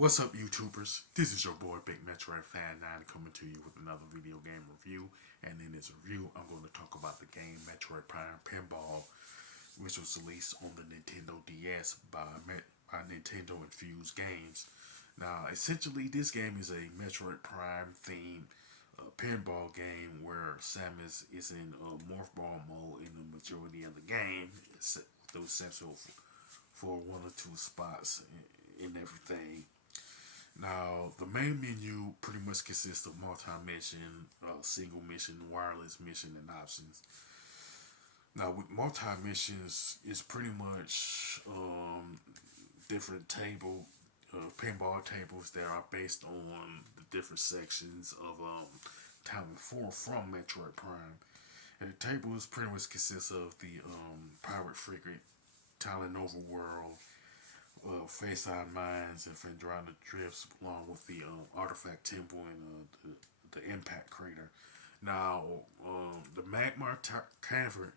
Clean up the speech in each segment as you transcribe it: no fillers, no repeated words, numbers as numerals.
What's up, YouTubers? This is your boy Big Metroid Fan 9 coming to you with another video game review. And in this review, I'm going to talk about the game Metroid Prime Pinball, which was released on the Nintendo DS by Nintendo Infused Games. Now, essentially, this game is a Metroid Prime themed pinball game where Samus is in morph ball mode in the majority of the game, though exception for one or two spots and everything. Now, the main menu pretty much consists of multi-mission, single mission, wireless mission, and options. Now, with multi-missions, it's pretty much different pinball tables that are based on the different sections of Talent 4 from Metroid Prime. And the tables pretty much consists of the Pirate Frigate, Talent Overworld, Face On Mines and Fendrana Drifts, along with the Artifact Temple and the Impact Crater. Now, the Magmar Caverns,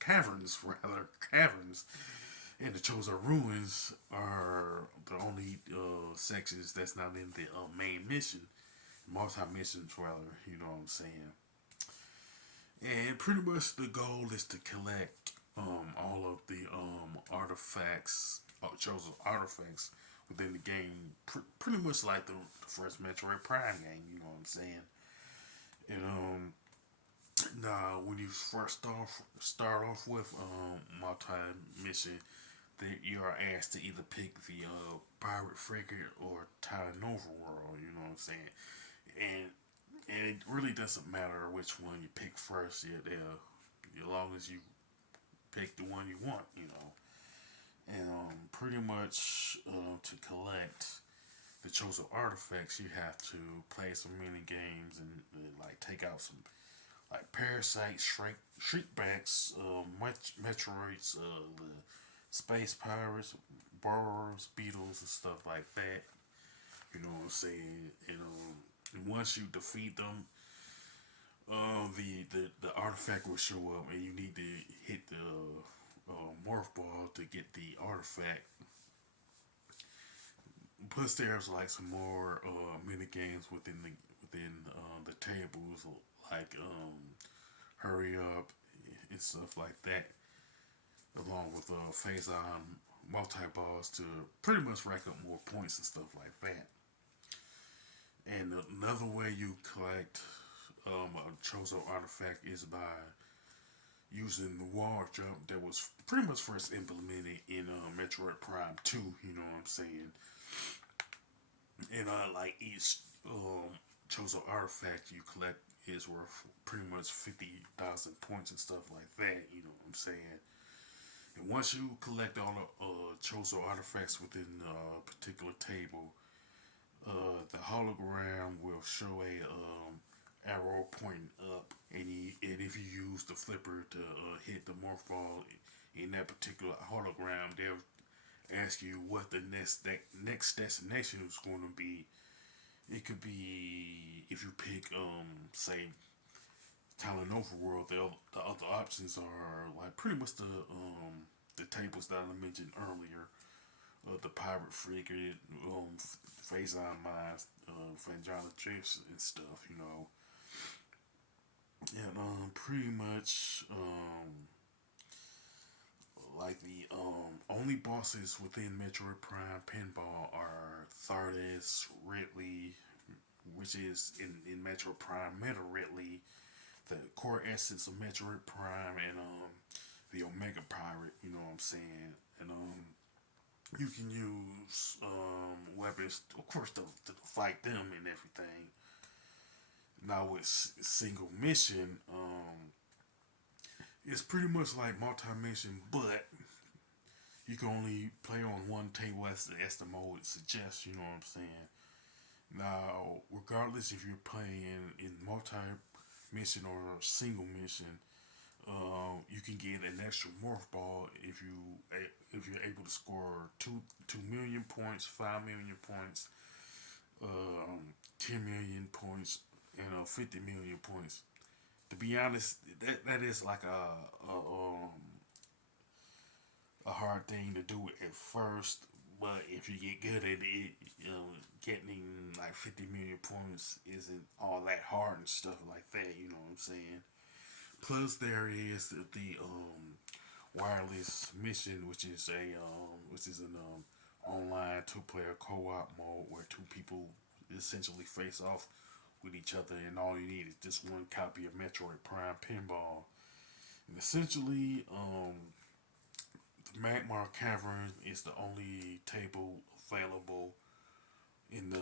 caverns, and the Chosen Ruins are the only sections that's not in the main mission, multi-missions rather. You know what I'm saying? And pretty much the goal is to collect all of the chosen artifacts within the game, pretty much like the first Metroid Prime game. You know what I'm saying? And now when you first start off with multi mission, that you are asked to either pick the Pirate Frigate or Titan Overworld. You know what I'm saying? And it really doesn't matter which one you pick first. As long as you pick the one you want, you know. And pretty much to collect the chosen artifacts, you have to play some mini games and like take out some like parasites, shriekbacks, Metroids, the space pirates, burrows, beetles, and stuff like that. You know what I'm saying? And once you defeat them, the artifact will show up, and you need to hit the morph ball to get the artifact. Plus, there's like some more mini games within the tables, like hurry up and stuff like that, along with phase on multi balls to pretty much rack up more points and stuff like that. And another way you collect a chosen artifact is by using the wall jump that was pretty much first implemented in Metroid Prime 2, you know what I'm saying? And like each chosen artifact you collect is worth pretty much 50,000 points and stuff like that, you know what I'm saying? And once you collect all the chosen artifacts within a particular table, the hologram will show a arrow pointing up, and if you use the flipper to hit the morph ball in that particular hologram, they'll ask you what the next destination is going to be. It could be if you pick say Talon Overworld. The other options are like pretty much the tables that I mentioned earlier. The Pirate Frigate, Phase On Mines, Fangina Drifts and stuff, you know. And pretty much like the only bosses within Metroid Prime Pinball are Thardes, Ridley, which is in Metroid Prime Meta Ridley, the core essence of Metroid Prime, and the Omega Pirate. You know what I'm saying? And you can use weapons, of course, to fight them and everything. Now with single mission, it's pretty much like multi-mission, but you can only play on one table as the mode suggests. You know what I'm saying? Now, regardless if you're playing in multi-mission or single mission, you can get an extra morph ball if you're able to score 2 million points, 5 million points, 10 million points, and 50 million points. To be honest, that is like a hard thing to do at first, But if you get good at it, getting like 50 million points isn't all that hard and stuff like that. You know what I'm saying? Plus, there is the wireless mission, which is an online two-player co-op mode where two people essentially face off with each other, and all you need is just one copy of Metroid Prime Pinball. And essentially, the Magmar Cavern is the only table available in the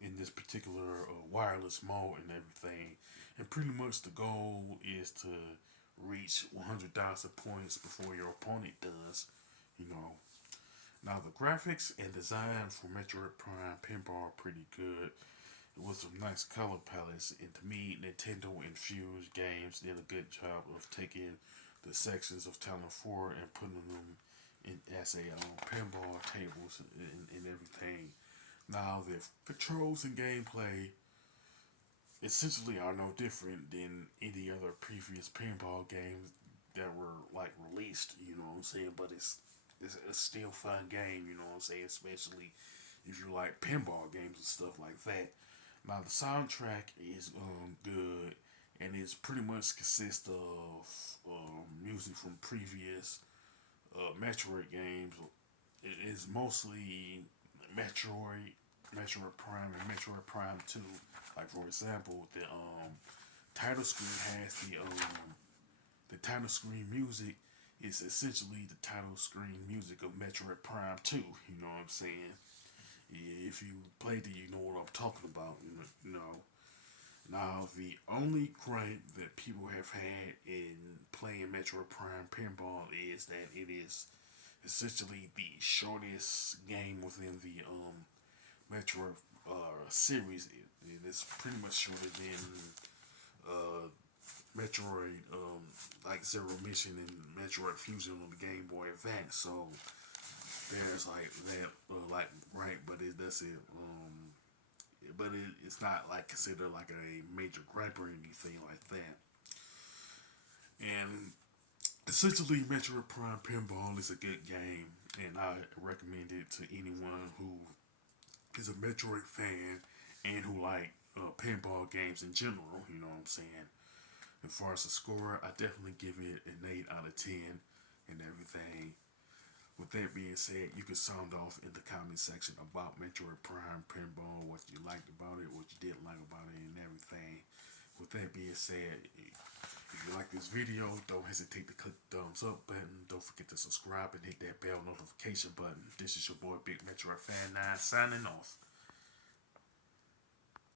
in this particular wireless mode and everything. And pretty much the goal is to reach 100,000 points before your opponent does. You know. Now the graphics and design for Metroid Prime Pinball are pretty good. It was some nice color palettes, and to me, Nintendo infused games did a good job of taking the sections of Talon 4 and putting them in as a pinball tables and everything. Now the controls and gameplay essentially are no different than any other previous pinball games that were like released. You know what I'm saying? But it's a still fun game. You know what I'm saying? Especially if you like pinball games and stuff like that. Now the soundtrack is good, and it's pretty much consists of music from previous Metroid games. It is mostly Metroid, Metroid Prime, and Metroid Prime Two. Like for example, the title screen has the title screen music is essentially the title screen music of Metroid Prime Two. You know what I'm saying? Yeah, if you played it, you know what I'm talking about. You know. Now, the only gripe that people have had in playing Metroid Prime Pinball is that it is essentially the shortest game within the Metroid series. It is pretty much shorter than uh, Metroid, like Zero Mission and Metroid Fusion on the Game Boy Advance. So there's like that, like right, but it does it. It's not like considered like a major gripe or anything like that. And essentially, Metroid Prime Pinball is a good game, and I recommend it to anyone who is a Metroid fan and who like pinball games in general. You know what I'm saying? As far as the score, I definitely give it an 8 out of 10 and everything. With that being said, you can sound off in the comment section about Metroid Prime Pinball, what you liked about it, what you didn't like about it, and everything. With that being said, if you like this video, don't hesitate to click the thumbs up button. Don't forget to subscribe and hit that bell notification button. This is your boy Big Metroid Fan 9 signing off.